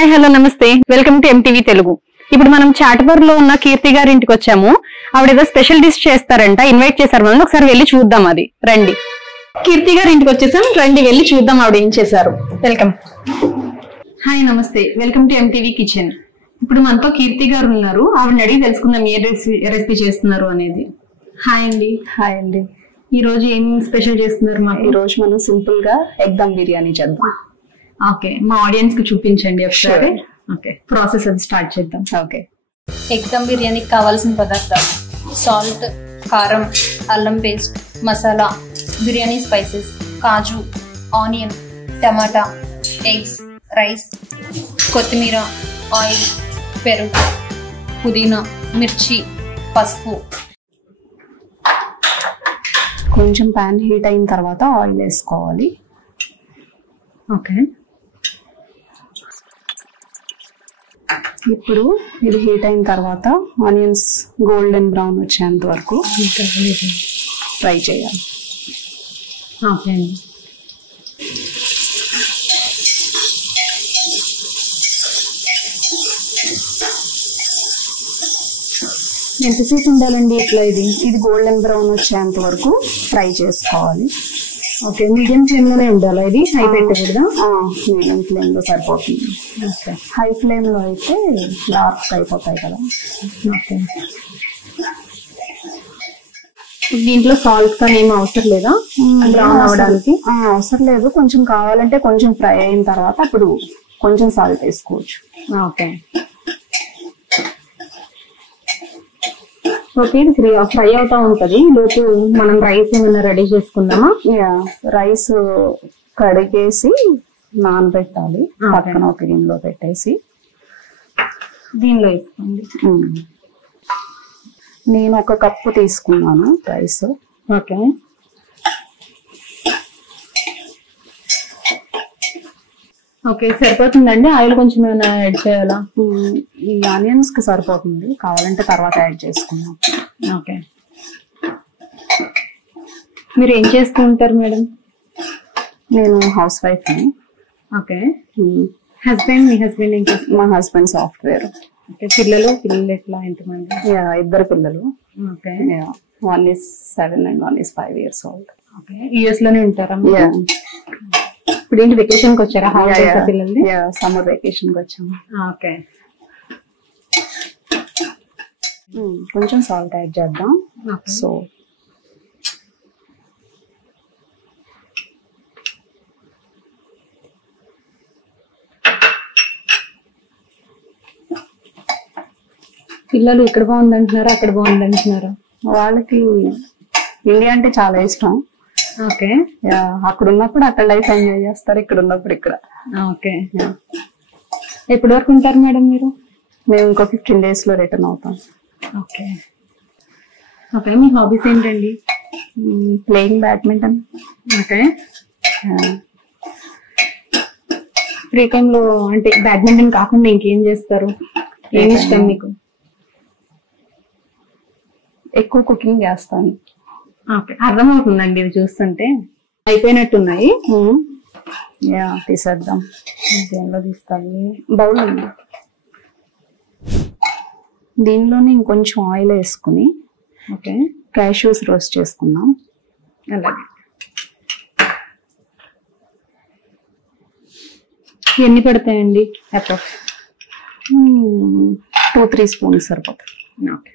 Hi hello నమస్తే welcome to MTV Telugu. ఇప్పుడు మనం చాటపర్ లో ఉన్న కీర్తి గారి ఇంటికి వచ్చాము. ఆవిడ ఏదో స్పెషల్ డిష్ చేస్తారంట, ఇన్వైట్ చేశారు. మనం ఒకసారి వెళ్ళి చూద్దాం. అది రండి. కీర్తి గారి ఇంటికి వచ్చేసాం, రండి వెళ్ళి చూద్దాం ఆవిడ ఏం చేశారు. వెల్కమ్. హాయ్ నమస్తే, వెల్కమ్ టు ఎంటీవీ కిచెన్. ఇప్పుడు మనతో కీర్తి గారు ఉన్నారు. ఆవిడని అడిగి తెలుసుకుందాం ఏ రెసిపీ చేస్తున్నారు అనేది. హాయ్ అండి. హాయ్ అండి. ఈ రోజు ఏం స్పెషల్ చేస్తున్నారు? మాకు ఈ రోజు మనం సింపుల్ గా ఎగ్ దమ్ బిర్యానీ చేద్దాం. ఓకే, మా ఆడియన్స్ కి చూపించండి ఒకసారి. ఓకే, ప్రాసెస్ అది స్టార్ట్ చేద్దాం. ఓకే, ఎగ్ దమ్ బిర్యానీకి కావాల్సిన పదార్థాలు: సాల్ట్, కారం, అల్లం పేస్ట్, మసాలా, బిర్యానీ స్పైసెస్, కాజు, ఆనియన్, టమాటా, ఎగ్స్, రైస్, కొత్తిమీర, ఆయిల్, పెరుగు, పుదీనా, మిర్చి, పసుపు. కొంచెం ప్యాన్ హీట్ అయిన తర్వాత ఆయిల్ వేసుకోవాలి. ఓకే, ఇప్పుడు ఇది హీట్ అయిన తర్వాత ఆనియన్స్ గోల్డెన్ బ్రౌన్ వచ్చేంత వరకు ఫ్రై చేయాలి. ఓకే అండి. ఎంతసేపు ఉండాలండి ఇట్లా? ఇది గోల్డెన్ బ్రౌన్ వచ్చేంత వరకు ఫ్రై చేసుకోవాలి. ఓకే, మీడియం ఫ్లేమ్ లోనే ఉండాలి. ఇది హై పెట్టకూడదా? మీడియం ఫ్లేమ్ లో సరిపోతుంది. ఓకే, హై ఫ్లేమ్ లో అయితే డార్క్ అయిపోతాయి కదా. ఓకే. దీంట్లో సాల్ట్ కానీ ఏం అవసరం లేదా బ్రౌన్ అవడానికి? అవసరం లేదు. కొంచెం కావాలంటే కొంచెం ఫ్రై అయిన తర్వాత అప్పుడు కొంచెం సాల్ట్ వేసుకోవచ్చు. ఓకే ఓకే, ఇది ఫ్రై అవుతా ఉంటది. లోపు మనం రైస్ ఏమైనా రెడీ చేసుకుందామా? రైస్ కడిగేసి నానబెట్టాలి. పక్కన ఒక గిన్నెలో పెట్టేసి దీనిలో వేసుకోండి. నేను 1 కప్పు తీసుకున్నాను రైస్. ఓకే, ఓకే సరిపోతుందండి. ఆయిల్ కొంచెం ఏమైనా యాడ్ చేయాలా? ఈ ఆనియన్స్ కి సరిపోతుంది, కావాలంటే తర్వాత యాడ్ చేసుకుందాం. ఓకే, మీరు ఏం చేస్తూ ఉంటారు మేడం? నేను హౌస్ వైఫ్ ని. Okay, husband? మీ హస్బెండ్ ఏం చేస్తారు? మా హస్బెండ్ సాఫ్ట్వేర్. ఓకే, పిల్లలు ఎట్లా, ఎంతమంది? 2 పిల్లలు. Okay, 1 is 7 and 1 is 5 years old. Okay, US లోనే ఉంటారా? ఇప్పుడు ఏంటి వెకేషన్ కి వచ్చారా? పిల్లల్ని సమ్మర్ వెకేషన్ కి వచ్చాము. ఓకే, కొంచెం సాల్ట్ యాడ్ చేద్దాం. సో పిల్లలు ఇక్కడ బాగుందంటున్నారా, అక్కడ బాగుందంటున్నారా? వాళ్ళకి ఇండియా అంటే చాలా ఇష్టం. ఓకే, అక్కడ ఉన్నప్పుడు అక్కడ లైఫ్ ఎంజాయ్ చేస్తారు, ఇక్కడ ఉన్నప్పుడు ఇక్కడ. ఓకే, ఎప్పటి వరకు ఉంటారు మేడం మీరు? మేము ఇంకో 15 days లో రిటర్న్ అవుతాం. ఓకే ఓకే, మీ హాబీస్ ఏంటండి? Playing badminton. ఓకే, ఫ్రీ టైంలో అంటే బ్యాడ్మింటన్ కాకుండా ఇంకేం చేస్తారు? ఏం ఇష్టం మీకు? ఎక్కువ కుకింగ్ చేస్తాను. ఓకే, అర్థమవుతుందండి ఇది చూస్తుంటే. అయిపోయినట్టున్నాయి. తీసేద్దాం. దేనిలో తీస్తాను? బౌల్ ఉంది. దీనిలోనే ఇంకొంచెం ఆయిల్ వేసుకుని ఓకే క్యాష్యూస్ రోస్ట్ చేసుకుందాం. అలాగే. ఎన్ని పడతాయండి? అప్రాక్స్ 2-3 స్పూన్స్ సరిపోతాయి. Okay,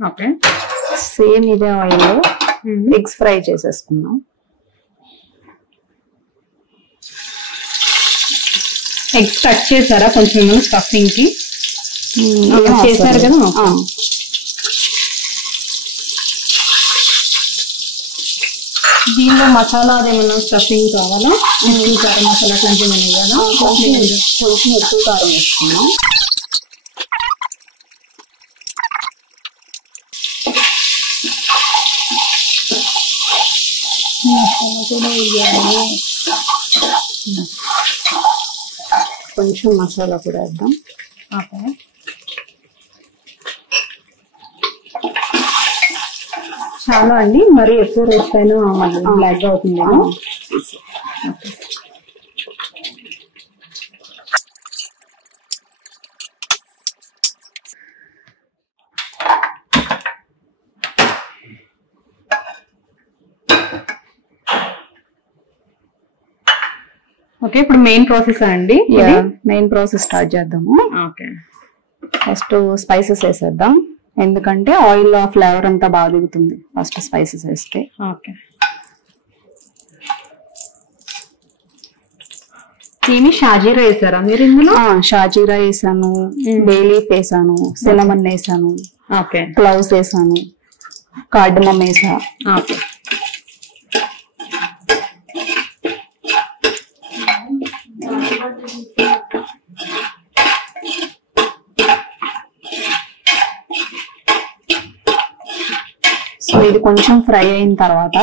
okay. సేమ్ ఇదే ఆయిల్ లో ఎగ్స్ ఫ్రై చేసేసుకుందాం. ఎగ్స్ కట్ చేశారా కొంచెం స్టఫింగ్ కి? చేశారు కదా. దీనిలో మసాలా అదేమన్నా స్టఫింగ్ కావాలా? కారం మసాలా అట్లాంటివి ఏమైనా వేయాలా? కొంచెం ఎక్కువ కారం వేసుకున్నాం. మసాలా కూడా వేయాలి. కొంచెం మసాలా కూడా వేద్దాం. ఓకే. చాలా అండి, మరి ఎక్కువ రోస్ట్ అయినా మళ్ళీ బ్లాక్ గా అవుతుందేమో. ఓకే, ఇప్పుడు మెయిన్ ప్రాసెస్ అండి. మెయిన్ ప్రాసెస్ స్టార్ట్ చేద్దాము. ఓకే, ఫస్ట్ స్పైసెస్ వేసేద్దాం, ఎందుకంటే ఆయిల్ ఆ ఫ్లేవర్ అంతా బాగా దిగుతుంది ఫస్ట్ స్పైసెస్ వేస్తే. ఓకే. ఏమి షాజీరా వేసారా మీరు ఇందులో? షాజీరా వేసాను, బే లీఫ్ వేసాను, సినమన్ వేసాను, ఓకే, క్లౌస్ వేసాను, కార్డమమ్ వేసా. ఓకే. సో ఇది కొంచెం ఫ్రై అయిన తర్వాత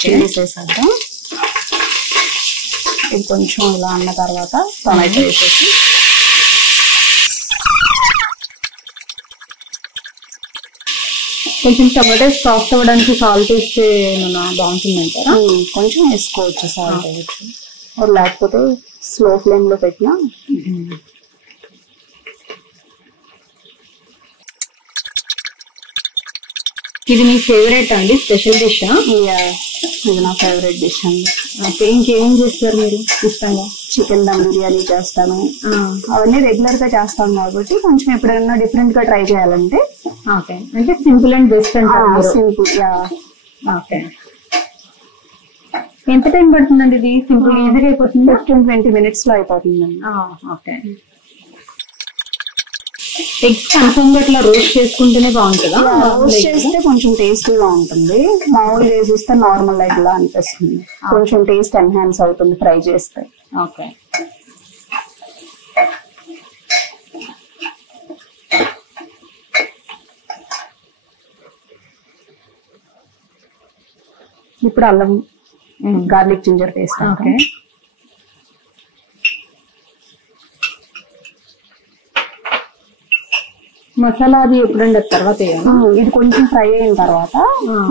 చిల్లీస్ వేసేద్దాం. ఇది కొంచెం ఇలా అన్న తర్వాత టొమాటో వేసేసి కొంచెం టొమాటో సాఫ్ట్ అవ్వడానికి సాల్ట్ వేస్తే ఏమన్నా బాగుంటుందంటారా? కొంచెం వేసుకోవచ్చు, సాల్ట్ వేయచ్చు, లేకపోతే స్లో ఫ్లేమ్ లో పెట్టినా. ఇది మీ ఫేవరెట్ అండి, స్పెషల్ డిష్? ఇది నా ఫేవరెట్ డిష్ అండి. ఓకే, ఇంకేం చేస్తారు మీరు ఇష్టంగా? చికెన్ దమ్ బిర్యానీ చేస్తాను, అవన్నీ రెగ్యులర్ గా చేస్తాను కాబట్టి కొంచెం ఎప్పుడైనా డిఫరెంట్ గా ట్రై చేయాలంటే. ఓకే, అంటే సింపుల్ అండ్ బెస్ట్ అంటారు. సింపుల్. ఓకే, ఎంత టైం పడుతుందండి ఇది? సింపుల్ ఈజీగా అయిపోతుంది, 15-20 minutes లో అయిపోతుందండి. ఓకే. ఎగ్స్ కన్ఫర్మ్ గా ఇట్లా రోస్ట్ చేసుకుంటేనే బాగుంటుందా? రోస్ట్ చేస్తే కొంచెం టేస్టీగా ఉంటుంది, మామూలుగా వేసిస్తే నార్మల్ లైక్ లా అనిపిస్తుంది, కొంచెం టేస్ట్ ఎన్హాన్స్ అవుతుంది ఫ్రై చేస్తే. ఓకే. ఇప్పుడు అల్లం garlic ginger paste. Okay. Masala అది ఎప్పుడండి తర్వాత ఇది కొంచెం ఫ్రై అయిన తర్వాత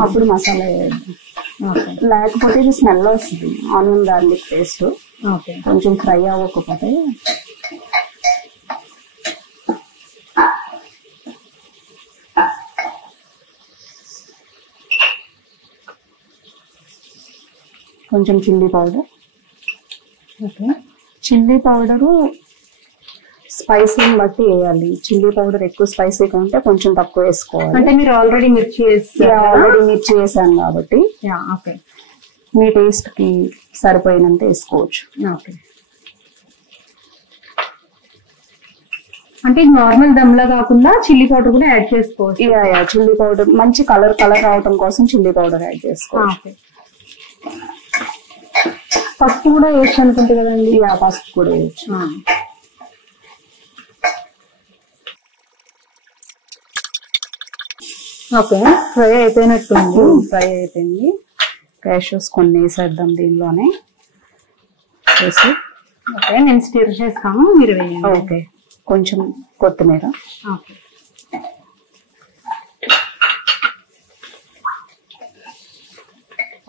అప్పుడు మసాలా వేయాలి, లేకపోతే ఇది స్మెల్ వస్తుంది. ఆనియన్ గార్లిక్ పేస్ట్ కొంచెం ఫ్రై అవ్వకపోతే కొంచెం చిల్లీ పౌడర్. చిల్లీ పౌడరు స్పైసీని బట్టి వేయాలి, చిల్లీ పౌడర్ ఎక్కువ స్పైసీగా ఉంటే కొంచెం తక్కువ వేసుకోవాలి. అంటే మీరు ఆల్రెడీ మిర్చి వేసాను కాబట్టి మీ టేస్ట్ కి సరిపోయినంత వేసుకోవచ్చు. ఓకే. అంటే నార్మల్ దమ్లా కాకుండా చిల్లీ పౌడర్ కూడా యాడ్ చేసుకోవచ్చు. చిల్లీ పౌడర్ మంచి కలర్ రావడం కోసం చిల్లీ పౌడర్ యాడ్ చేసుకోవచ్చు. పసుపు కూడా వేయచ్చు అనుకుంటే కదండి? పసుపు కూడా వేయచ్చు. ఓకే, ఫ్రై అయిపోయినట్టుంది. ఫ్రై అయిపోయింది. క్యాష్యూస్ కొన్ని వేసేద్దాం దీనిలోనే వేసి. ఓకే, నేను స్టిర్ చేస్తాను, మీరు వేయండి. ఓకే, కొంచెం కొత్తిమీర. ఓకే.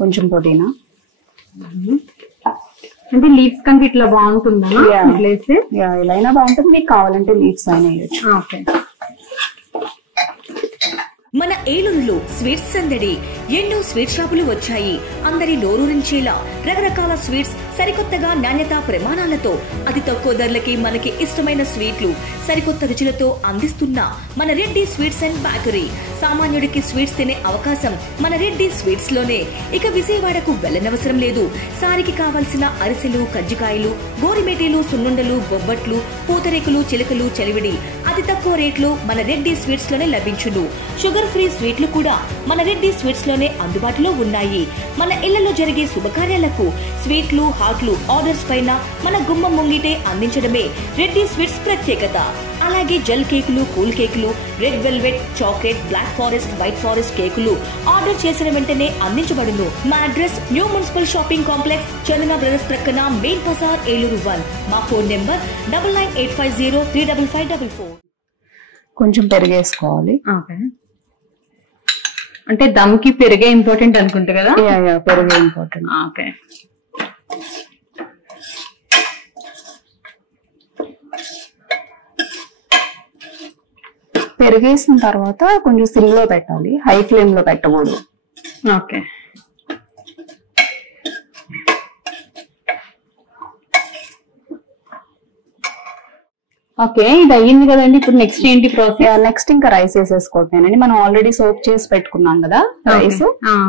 కొంచెం పుదీనా. అంటే లీవ్స్ కంటే ఇట్లా బాగుంటుందా? ఇలా అయినా బాగుంటుంది, మీకు కావాలంటే లీవ్స్ అయినా వేయచ్చు. ఓకే. మన ఏలూరులో స్వీట్స్ సందడి, ఎన్నో స్వీట్ షాపులు వచ్చాయి. అందరి నోరూరించేలా రకరకాల స్వీట్స్ సరికొత్తగా నాణ్యత ప్రమాణాలతో అతి తక్కువ ధరలకి మనకి ఇష్టమైన స్వీట్లు సరికొత్త రుచులతో అందిస్తున్న మన రెడ్డి స్వీట్స్ అండ్ బేకరీ. సామాన్యుడికి స్వీట్స్ తినే అవకాశం మన రెడ్డి స్వీట్స్ లోనే. ఇక విజయవాడకు వెళ్లనవసరం లేదు. సారికి కావలసిన అరిసెలు, కజ్జికాయలు, గోరిమేటీలు, సున్నుండలు, బొబ్బట్లు, పూతరేకులు, చిలకలు, చలివిడి అతి తక్కువ రేట్లు మన రెడ్డి స్వీట్స్ లోనే లభించును. షుగర్ ఫ్రీ స్వీట్లు కూడా మన రెడ్డి స్వీట్స్ లోనే అందుబాటులో ఉన్నాయి. మన ఇళ్లలో జరిగే శుభకార్యాలకు స్వీట్లు, కార్డులు ఆర్డర్స్ పైన మన గుమ్మం ముంగిటే అందించడమే రెడ్డి స్వీట్స్ ప్రత్యేకత. అలాగే జెల్ కేకులు, కూల్ కేకులు, red velvet, chocolate, black forest, white forest కేకులు ఆర్డర్ చేసిన వెంటనే అందించబడును. మా address new municipal shopping complex, Chandana Brothers ప్రక్కన, మెయిన్ బజార్, ఏలూరు 1. మా ఫోన్ నెంబర్ 9985035544. కొంచెం పెరిగేసుకోవాలి. అంటే దమ్కి పెరిగే ఇంపార్టెంట్ అనుకుంటా కదా? పెరుగే ఇంపార్టెంట్. ఓకే. పెరిగేసిన తర్వాత కొంచెం సిమ్ లో పెట్టాలి, హై ఫ్లేమ్ లో పెట్టకూడదు. ఓకే. ఓకే, ఇది అయ్యింది కదండి. ఇప్పుడు నెక్స్ట్ ఏంటి ప్రాసెస్? నెక్స్ట్ ఇంకా రైస్ వేసేసుకోవటమేనండి. మనం ఆల్రెడీ సోక్ చేసి పెట్టుకున్నాం కదా రైస్,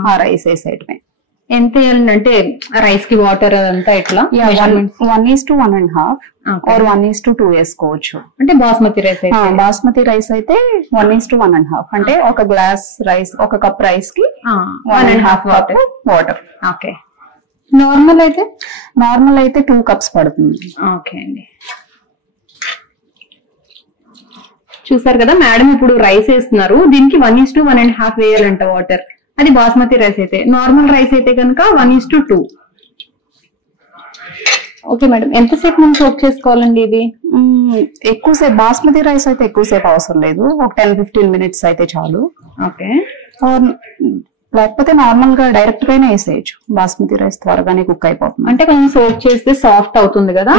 ఆ రైస్ వేసేయటమే. ఎంత వేయాలండి? అంటే రైస్ కి వాటర్ అదంతా ఎట్లా? 1:1.5 ఆర్ 1:2 వేసుకోవచ్చు. అంటే బాస్మతి రైస్ అయితే? బాస్మతి రైస్ అయితే 1:1.5. అంటే ఒక గ్లాస్ రైస్, ఒక కప్ రైస్ కి 1.5 కప్ వాటర్. ఓకే. నార్మల్ అయితే? నార్మల్ అయితే 2 కప్స్ పడుతుంది. ఓకే అండి. చూసారు కదా మేడం, ఇప్పుడు రైస్ వేస్తున్నారు. దీనికి 1:1.5 వేయాలంట వాటర్. అది బాస్మతి రైస్ అయితే. నార్మల్ రైస్ అయితే కనుక 1:2. ఓకే మేడం, ఎంతసేపు మనం సోక్ చేసుకోవాలండి ఇది? ఎక్కువసేపు బాస్మతి రైస్ అయితే ఎక్కువసేపు అవసరం లేదు, ఒక 10-15 మినిట్స్ అయితే చాలు. ఓకే. లేకపోతే నార్మల్ గా డైరెక్ట్ గానే వేసేయచ్చు. బాస్మతి రైస్ త్వరగానే కుక్ అయిపోతుంది. అంటే కొంచెం సోక్ చేస్తే సాఫ్ట్ అవుతుంది కదా.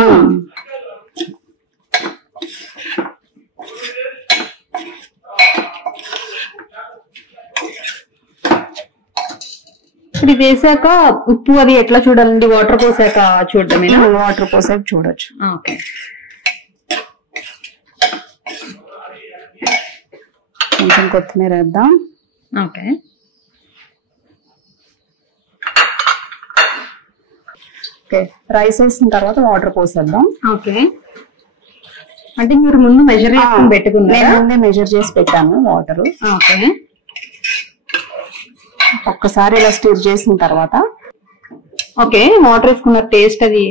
ఇప్పుడు ఇది వేసాక ఉప్పు అది ఎట్లా చూడాలండి? వాటర్ పోసాక చూడటమేనా? వాటర్ పోసాక చూడొచ్చు. ఓకే. కొంచెం కొత్తిమీర వేద్దాం. ఓకే. ఓకే, రైస్ వేసిన తర్వాత వాటర్ పోసేద్దాం. ఓకే. అంటే మీరు ముందు మెజర్ చేసుకుని పెట్టుకున్నారా? నేను ముందే మెజర్ చేసి పెట్టాను వాటర్. ఓకే. ఒక్కసారి ఇలా స్టిర్ చేసిన తర్వాత ఓకే, వాటర్ వేసుకున్న టేస్ట్ అది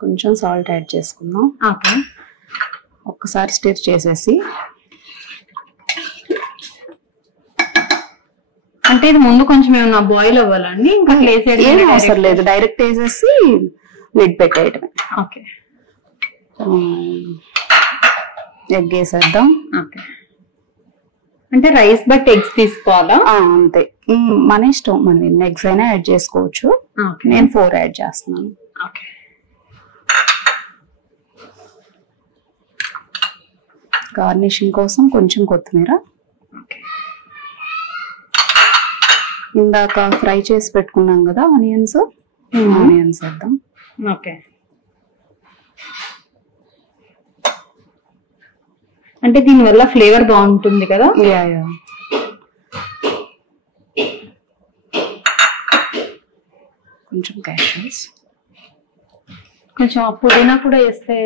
కొంచెం సాల్ట్ యాడ్ చేసుకుందాం. ఓకే. ఒక్కసారి స్టిర్ చేసేసి, అంటే ఇది ముందు కొంచెం ఏమన్నా బాయిల్ అవ్వాలండి? ఇంకా ఏం అవసరం లేదు, డైరెక్ట్ వేసేసి లిడ్ పెట్టేయటమే. ఓకే. ఎగ్ వేసేద్దాం. ఓకే. అంటే రైస్ బట్ ఎగ్స్ తీసుకోవాలా? అంతే, మన ఇష్టం. మనం ఎన్ని ఎగ్స్ అయినా యాడ్ చేసుకోవచ్చు. నేను 4 యాడ్ చేస్తున్నాను. ఓకే. గార్నిషింగ్ కోసం కొంచెం కొత్తిమీర. ఓకే. ఇందాక ఫ్రై చేసి పెట్టుకున్నాం కదా ఆనియన్స్ వేద్దాం. ఓకే. అంటే దీని వల్ల ఫ్లేవర్ బాగుంటుంది కదా? కొంచెం క్యాష్యూస్, కొంచెం పుదీనా కూడా వేస్తే.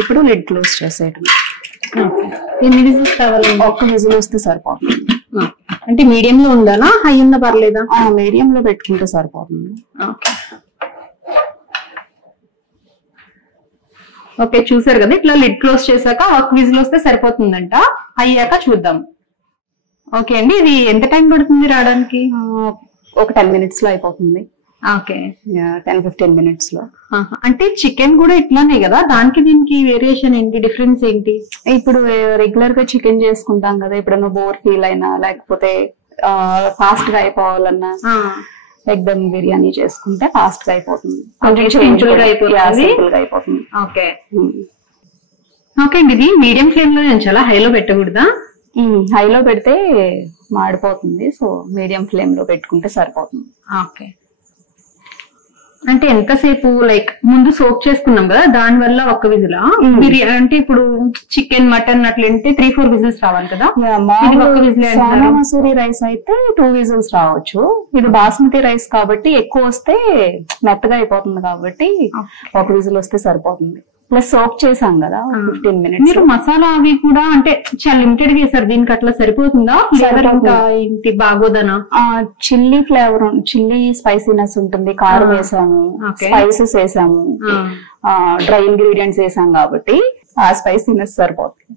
ఇప్పుడు లిడ్ క్లోజ్ చేసేయటం. ఎన్ని విజిల్స్ కావాలి? ఒక్క విజిల్ వస్తే సరిపోతుంది. అంటే మీడియం లో ఉండాలా, హై ఉందా పర్లేదా? మీడియం లో పెట్టుకుంటే సరిపోతుంది. ఓకే. ఓకే, చూసారు కదా, ఇట్లా లిడ్ క్లోజ్ చేశాక ఒక విజిల్ వస్తే సరిపోతుందంట. అయ్యాక చూద్దాం. ఓకే అండి, ఇది ఎంత టైం పడుతుంది రావడానికి? ఒక 10 మినిట్స్ లో అయిపోతుంది. ఓకే. 10-15 మినిట్స్ లో. అంటే చికెన్ కూడా ఇట్లానే కదా, దానికి దీనికి వేరియేషన్ ఏంటి, డిఫరెన్స్ ఏంటి? ఇప్పుడు రెగ్యులర్ గా చికెన్ చేసుకుంటాం కదా, ఎప్పుడన్నా బోర్ ఫీల్ అయినా లేకపోతే ఫాస్ట్ గా అయిపోవాలన్నా ఎగ్ దమ్ బిర్యానీ చేసుకుంటే ఫాస్ట్ గా అయిపోతుంది, సింపుల్ గా అయిపోతుంది. ఓకే. ఓకే అండి, ఇది మీడియం ఫ్లేమ్ లో ఉంచాలా, హైలో పెట్టకూడదా? హైలో పెడితే మాడిపోతుంది, సో మీడియం ఫ్లేమ్ లో పెట్టుకుంటే సరిపోతుంది. ఓకే. అంటే ఎంతసేపు, లైక్ ముందు సోక్ చేసుకున్నాం కదా, దాని వల్ల ఒక విజిలా బిర్యానీ? అంటే ఇప్పుడు చికెన్ మటన్ అట్లంటే 3-4 విజిల్స్ రావాలి కదా, సోనా మసూరి రైస్ అయితే 2 విజిల్స్ రావచ్చు. ఇది బాస్మతి రైస్ కాబట్టి ఎక్కువ వస్తే మెత్తగా అయిపోతుంది, కాబట్టి 1 విజిల్ వస్తే సరిపోతుంది. ప్లస్ సోక్ చేసాం కదా 15 minutes. మీరు మసాలా అవి కూడా అంటే చాలా లిమిటెడ్ గా వేసారు, దీనికి అట్లా సరిపోతుందా? ఫ్లేవర్ ఇంకా ఇంటి బాగోదనా? చిల్లీ ఫ్లేవర్, చిల్లీ స్పైసీనెస్ ఉంటుంది, కారం వేసాము, స్పైసెస్ వేసాము, డ్రై ఇంగ్రీడియంట్స్ వేసాం కాబట్టి ఆ స్పైసీనెస్ సరిపోతుంది.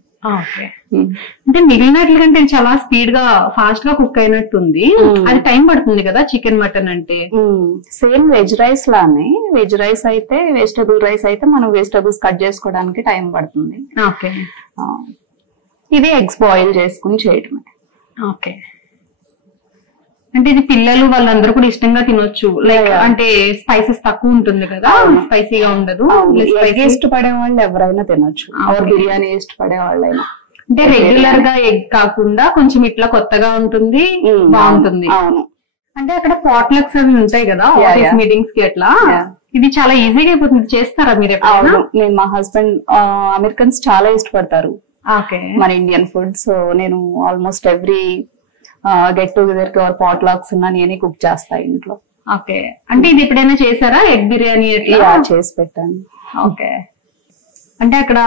అంటే మిగిలినట్ల కంటే చాలా స్పీడ్ గా ఫాస్ట్ గా కుక్ అయినట్టుంది. అది టైం పడుతుంది కదా చికెన్ మటన్ అంటే. సేమ్ వెజ్ రైస్ లానే, వెజ్ రైస్ అయితే వెజిటబుల్ రైస్ అయితే మనం వెజిటబుల్స్ కట్ చేసుకోవడానికి టైం పడుతుంది. ఓకే. ఇది ఎగ్స్ బాయిల్ చేసుకుని చేయటమే. ఓకే. అంటే ఇది పిల్లలు వాళ్ళందరూ కూడా ఇష్టంగా తినొచ్చు, లైక్ అంటే స్పైసెస్ తక్కువ ఉంటుంది కదా, స్పైసీగా ఉండదు. ఇష్టపడే వాళ్ళు ఎవరైనా తినొచ్చు, బిర్యానీ ఇష్టపడే వాళ్ళైనా. అంటే రెగ్యులర్ గా ఎగ్ కాకుండా కొంచెం ఇట్లా కొత్తగా ఉంటుంది, బాగుంటుంది. అవును. అంటే అక్కడ పాట్లక్స్ అవి ఉంటాయి కదా ఆఫీస్ మీటింగ్స్ కి, అట్లా ఇది చాలా ఈజీగా అయిపోతుంది. చేస్తారా మీరు ఎప్పుడైనా? నేను, మా హస్బెండ్ అమెరికన్స్ చాలా ఇష్టపడతారు మన ఇండియన్ ఫుడ్. సో నేను ఆల్మోస్ట్ ఎవ్రీ గెట్ టుగెదర్ కి పాట్లాక్స్ ఉన్నా నేనే కుక్ చేస్తా ఇంట్లో. ఓకే. అంటే ఇది ఎప్పుడైనా చేశారా ఎగ్ బిర్యానీ? చేసి పెట్టాను. ఓకే. అంటే అక్కడ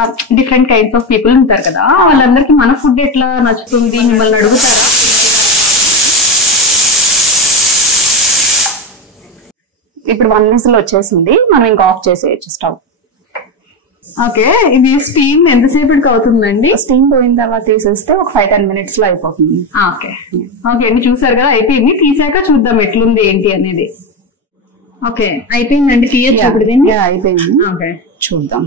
డిఫరెంట్ కైండ్స్ ఆఫ్ పీపుల్ ఉంటారు కదా, వాళ్ళందరికి మన ఫుడ్ ఎట్లా నచ్చుతుంది మిమ్మల్ని అడుగుతారా? ఇప్పుడు 1 whistle వచ్చేసింది, మనం ఇంకా ఆఫ్ చేసేయచ్చు స్టవ్. ఓకే. ఇది స్టీమ్ ఎంతసేపటికి అవుతుందండి? స్టీమ్ పోయిన తర్వాత తీసేస్తే ఒక 5-10 minutes లో అయిపోతుంది. ఓకే. ఓకే అండి, చూసారు కదా, అయిపోయింది. తీసాక చూద్దాం ఎట్లుంది ఏంటి అనేది. ఓకే, అయిపోయిందండి. తీయచ్చు ఇప్పుడు దీన్ని? అయిపోయింది. ఓకే, చూద్దాం.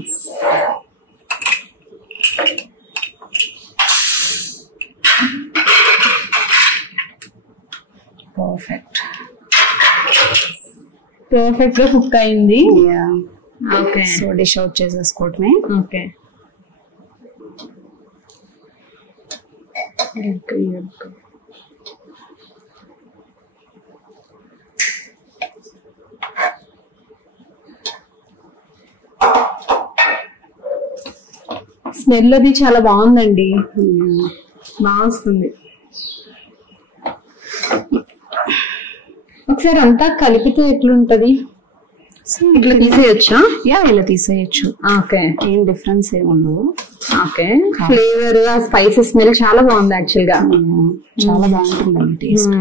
పర్ఫెక్ట్ గా కుక్ అయింది. ఓకే. సో డిష్ అవుట్ చేసేసుకోవటమే. ఓకే. స్మెల్ అది చాలా బాగుందండి, బాగా వస్తుంది. ఒకసారి అంతా కలిపితే ఎట్లుంటది? ఇట్లా తీసేయచ్చా? ఇలా తీసేయచ్చు. ఓకే. ఏం డిఫరెన్స్ ఏముండదు. ఓకే. ఫ్లేవర్, ఆ స్పైసెస్ స్మెల్ చాలా బాగుంది యాక్చువల్ గా, చాలా బాగుంటుందండి టేస్ట్.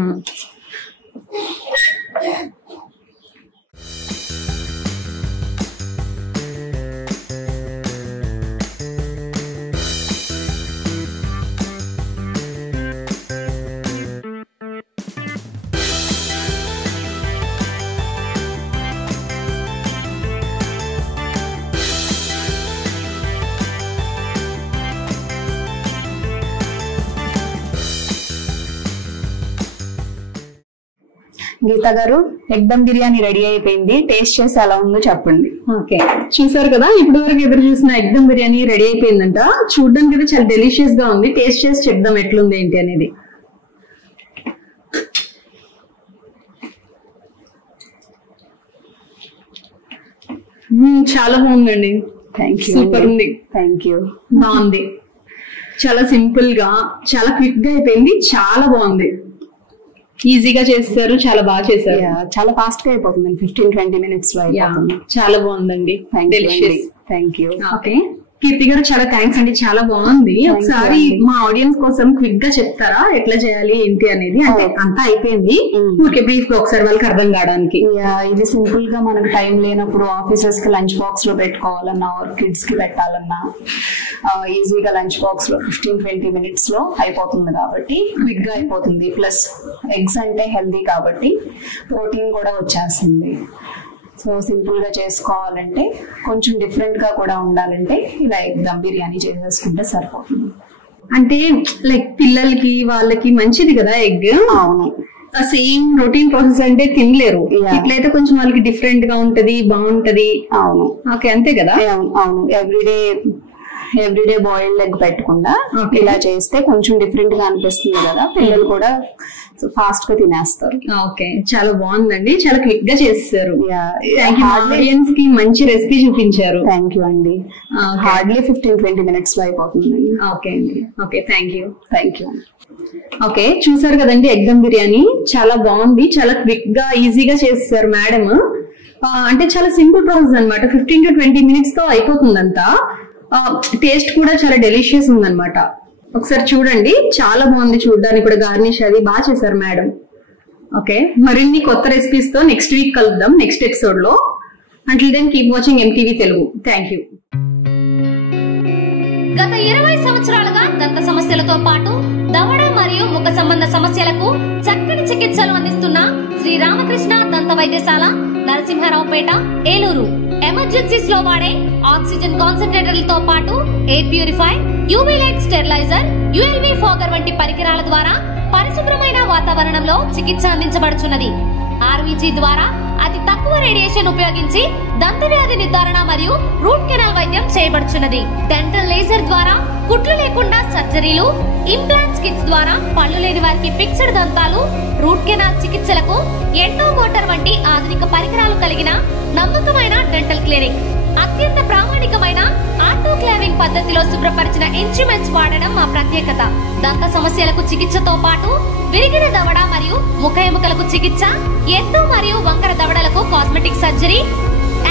గీత గారు, ఎగ్ దమ్ బిర్యానీ రెడీ అయిపోయింది. టేస్ట్ చేసి ఎలా ఉందో చెప్పండి. ఓకే, చూసారు కదా, ఇప్పటి వరకు ఎదురు చూసిన ఎగ్ దమ్ బిర్యానీ రెడీ అయిపోయిందంట. చూడడానికి అయితే చాలా డెలిషియస్ గా ఉంది. టేస్ట్ చేసి చెప్దాం ఎట్లుంది ఏంటి అనేది. చాలా బాగుందండి. సూపర్ ఉంది. Thank you. బాగుంది, చాలా సింపుల్ గా, చాలా క్విక్ గా అయిపోయింది. చాలా బాగుంది, ఈజీగా చేస్తారు, చాలా బాగా చేశారు. చాలా ఫాస్ట్ గా అయిపోతుంది, 15-20 minutes లో అయిపోతుంది. చాలా బాగుందండి. Thank you. ఓకే, కీర్తి గారు చాలా థ్యాంక్స్ అండి, చాలా బాగుంది. ఒకసారి మా ఆడియన్స్ కోసం క్విక్ గా చెప్తారా ఎట్లా చేయాలి ఏంటి అనేది? అంటే అంతా అయిపోయింది, ఊరికే బ్రీఫ్ గా ఒకసారి వాళ్ళకి అర్థం కావడానికి. ఇది సింపుల్ గా మనకు టైం లేనప్పుడు ఆఫీసెస్ కి లంచ్ బాక్స్ లో పెట్టుకోవాలన్నా, కిడ్స్ కి పెట్టాలన్నా ఈజీగా లంచ్ బాక్స్ లో 15-20 minutes లో అయిపోతుంది కాబట్టి క్విక్ గా అయిపోతుంది. ప్లస్ ఎగ్స్ అంటే హెల్దీ కాబట్టి ప్రోటీన్ కూడా వచ్చేస్తుంది. సో సింపుల్ గా చేసుకోవాలంటే, కొంచెం డిఫరెంట్ గా కూడా ఉండాలంటే ఇలా ఎగ్ దమ్ బిర్యానీ చేసేసుకుంటే సరిపోతుంది. అంటే లైక్ పిల్లలకి వాళ్ళకి మంచిది కదా ఎగ్. అవును, సేమ్ రొటీన్ ప్రాసెస్ అంటే తినలేరు. ఇట్లయితే కొంచెం వాళ్ళకి డిఫరెంట్ గా ఉంటది, బాగుంటది. అవును. ఓకే, అంతే కదా. అవును, ఎవ్రీడే బాయిల్డ్ ఎగ్ పెట్టకుండా ఇలా చేస్తే కొంచెం డిఫరెంట్ గా అనిపిస్తుంది కదా, పిల్లలు కూడా ఫాస్ట్ గా తినేస్తారు. ఓకే, చాలా బాగుందండి, చాలా క్విక్ గా చేస్తారు. ఆడియన్స్ కి మంచి రెసిపీ చూపించారు. థ్యాంక్ యూ అండి. హార్డ్లీ 15-20 minutes లో అయిపోతుంది. ఓకే అండి. Okay, thank you. ఓకే, చూసారు కదండి ఎగ్ దమ్ బిర్యానీ చాలా బాగుంది, చాలా క్విక్ గా ఈజీగా చేస్తారు మేడం. అంటే చాలా సింపుల్ ప్రాసెస్ అనమాట. 15 to 20 minutes తో అయిపోతుందంతా. టేస్ట్ కూడా చాలా డెలిషియస్ ఉందన్నమాట. ఒకసారి చూడండి, చాలా బాగుంది చూడడానికి కూడా. గార్నిష్ అది బాగా చేశారు మేడం. ఓకే, మరిన్ని కొత్త రెసిపీస్ తో నెక్స్ట్ వీక్ కలుద్దాం నెక్స్ట్ ఎపిసోడ్ లో. Until then keep watching MTV Telugu. Thank you. గత 20 సంవత్సరాలుగా దంత సమస్యలతో పాటు దవడ మరియు ముఖ సంబంధ సమస్యలకు చక్కని చికిత్సలు అందిస్తున్న శ్రీ రామకృష్ణ దంత వైద్యశాల, నరసింహారావుపేట, ఏలూరు. ఎమర్జెన్సీస్ లో వాడే ఆక్సిజన్ కాన్సంట్రేటర్లతో పాటు air purifier, UV light steriliser, ULV fogger వంటి పరికరాల ద్వారా పరిశుభ్రమైన వాతావరణంలో చికిత్స అందించబడుచున్నది. RVG ద్వారా అతి తక్కువ రేడియేషన్ ఉపయోగించి దంత వ్యాధి నిర్ధారణ మరియు రూట్ కెనాల్ వైద్యం చేయబడుచున్నది. డెంటల్ లేజర్ ద్వారా కుట్లు లేకుండా సర్జరీలు, ఇంప్లాంట్స్ కిట్స్ ద్వారా పళ్ళు లేని వారికి ఫిక్స్డ్ దంతాలు, రూట్ కెనాల్ చికిత్సలకు ఎండో మోటార్ వంటి ఆధునిక పరికరాలు కలిగిన నమ్మకమైన డెంటల్ క్లినిక్. అత్యంత ప్రామాణికమైన ఆటోక్లావింగ్ పద్ధతిలో శుభ్రపరిచిన ఇన్స్ట్రుమెంట్స్ వాడడం మా ప్రత్యేకత. దంత సమస్యలకు చికిత్సతో పాటు విరిగిన దవడ మరియు ముఖ ఎముకలకు చికిత్స, ఎత్తు మరియు వంకర దవడలకు కాస్మెటిక్ సర్జరీ,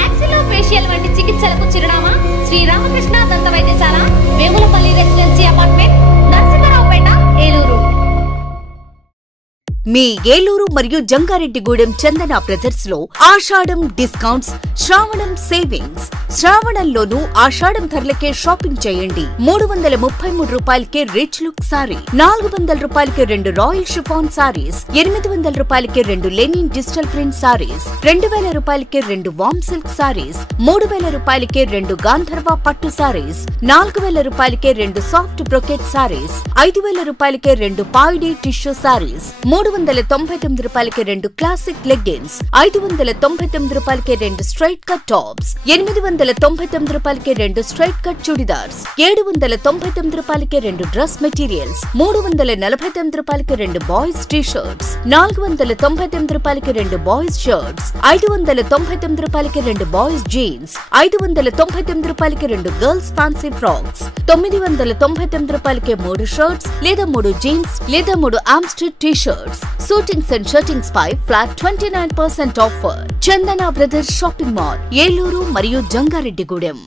యాక్సిలోఫేషియల్ వంటి చికిత్సలకు చిరునామా శ్రీ రామకృష్ణ దంత వైద్యశాల, వేములపల్లి రెసిడెన్సీ అపార్ట్మెంట్, నరసింహారావుపేట, ఏలూరు. మీ ఏలూరు మరియు జంగారెడ్డిగూడెం చందన బ్రదర్స్ లో ఆషాఢం డిస్కౌంట్స్, శ్రావణం సేవింగ్స్. శ్రావణంలోనూ ఆషాఢం ధరలకే షాపింగ్ చేయండి. 333 రూపాయలకే రిచ్ లుక్ సారీ, 400 రూపాయలకి 2 రాయల్ షిఫాన్ సారీస్, 800 రూపాయలకి 2 లెనిన్ డిజిటల్ ప్రింట్ సారీస్, 2000 రూపాయలకి 2 వామ్ సిల్క్ సారీస్, 3000 రూపాయలకి 2 గాంధర్వ పట్టు సారీస్, 4000 రూపాయలకి 2 సాఫ్ట్ బ్రొకెట్ సారీస్, 5000 రూపాయలకి 2 పాయిడీ టిష్యూ సారీస్, 399 రూపాయలకి 2 క్లాసిక్ లెగ్గిన్స్, 599 రూపాయలకి 2 స్ట్రైట్ కట్ టాప్స్, 899 రూపాయలకి 2 స్ట్రైట్ కట్ చుడిదార్స్, 799 రూపాయలకి 2 డ్రెస్ మెటీరియల్స్, 349 రూపాయలకి 2 బాయ్స్ టీ షర్ట్స్, 499 రూపాయలకి 2 బాయ్స్ షర్ట్స్, 599 రూపాయలకి 2 బాయ్స్ జీన్స్, 599 రూపాయలకి 2 గర్ల్స్ ఫ్యాన్సీ ఫ్రాక్స్, 999 రూపాయలకి 3 షర్ట్స్ లేదా 3 జీన్స్ లేదా 3 ఆమ్స్ట్రిడ్ T shirts. Suitings and shirtings పై flat 29% offer. Chandana Brothers shopping mall, Eluru మరియు జంగారెడ్డిగూడెం.